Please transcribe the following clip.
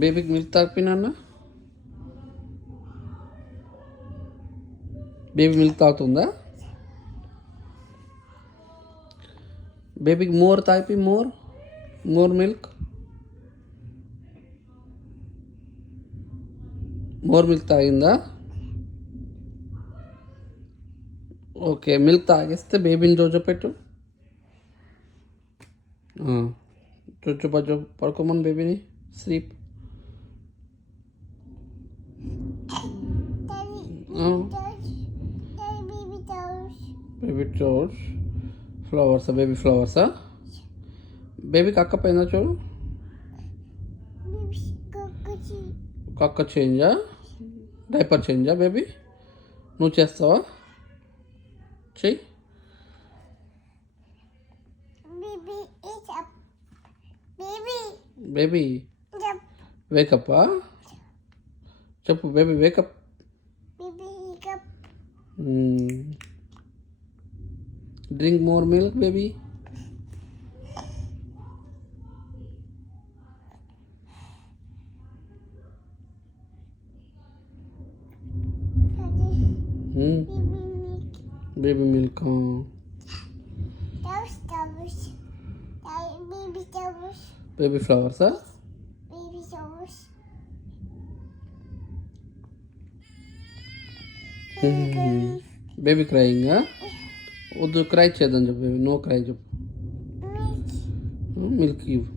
బేబీకి మిల్క్ తాగిపోయినా. Baby milk తాగుతుందా? బేబీకి మోర్ తాగిపి, మోర్ మిల్క్. మోర్ మిల్క్ తాగిందా? ఓకే, మిల్క్ తాగేస్తే బేబీని జోజోపెట్టు. జోజో పడుకోమని బేబీని. స్లీప్. Baby toes. ఫ్లవర్సా? బేబీ ఫ్లవర్సా? బేబీకి అక్క పోయిందా చూడు. కక్క చేంజా? డైపర్ చేంజా బేబీ? నువ్వు చేస్తావా? చెయ్యి. బేబీ వేకప్పా? చెప్పు baby wake up. Drink more milk baby. Baby milk. Baby ఫ్లవర్సా? బేబీ క్రైయింగా? వద్దు, క్రై చేద్దాం చెప్పు బేబీ. నో క్రై చెప్పు. మిల్క్ ఇవ్వు.